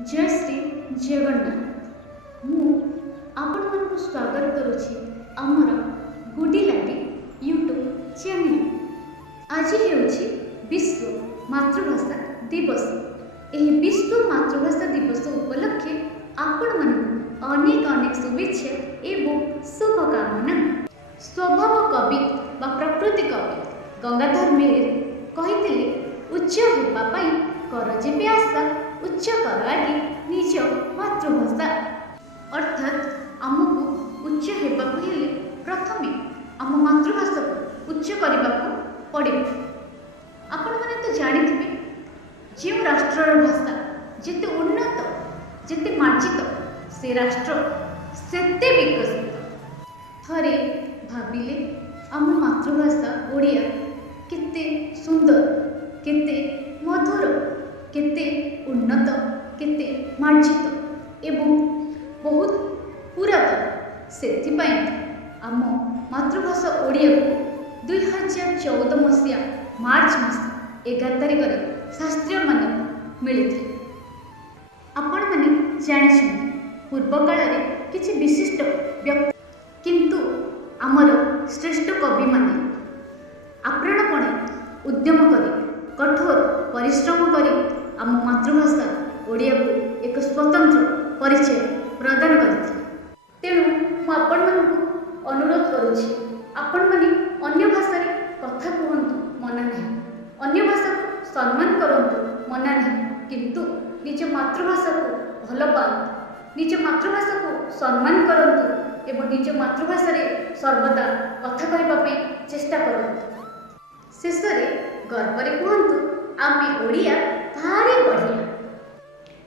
जय श्री जगन्नाथ मु आपण मानक स्वागत करुछि आमर गुडीलाडी यूट्यूब चैनल। आज हेउछि विश्व मातृभाषा दिवस। एही विश्व मातृभाषा दिवस उपलक्षे आपण मानक अनेक अनेक शुभेच्छा एवं शुभकामना। स्वभाव कवि बा प्रकृति कवि गंगाधर मेहेर कहिथिले उच्च हेबा पई कर जेबे आशा उच्च कर आगे निज मातृभाषा। अर्थात आमको उच्च हेबाकु हेले प्रथमे आम मातृभाषा को उच्च करबाकू पड़े। आपण माने तो जानिथिबे जे राष्ट्रर भाषा जेते उन्नत जेते मार्जित से राष्ट्र सेते विकसित। थरे भाबिले आम मातृभाषा ओडिया केते सुंदर केते मधुर केते उन्नत केते मार्जित एवं बहुत पुरातन। सेथिपाई आम मातृभाषा ओडिया को 2014 मसीहा मार्च मास 11 तारिख शास्त्रीय मान्यता मिली। आपण माने जानिछन पूर्व काल रे किछि विशिष्ट व्यक्ति किंतु आमर श्रेष्ठ कवि माने आप्राणपणे उद्यम करी कठोर परिश्रम करी आम मातृभाषा ओडिया को एक स्वतंत्र परिचय प्रदान करथिले। तेणु मु आपण मानकु अनुरोध करूछि आपण माने अन्य भाषा रे कथा कहंतु मना नहीं, अन्य भाषा को सम्मान करंतु मना नहीं, किंतु निज मातृभाषा को भल पांतु, निज मातृभाषा को सम्मान करंतु एवं निज मातृभाषा रे सर्वदा कथा कहबा पे चेष्टा करंतु। शेष रे गर्व रे कहंतु आमे ओडिया भारी बढ़िया।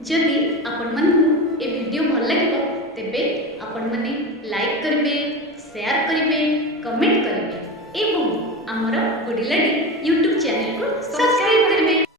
जदि आपण मानकु ए वीडियो भल लागिबो तेबे आपण माने लाइक करिवे, शेयर करिवे, कमेंट करिवे एवं हमर गुडीलाडी यूट्यूब चैनल को सब्सक्राइब करिवे।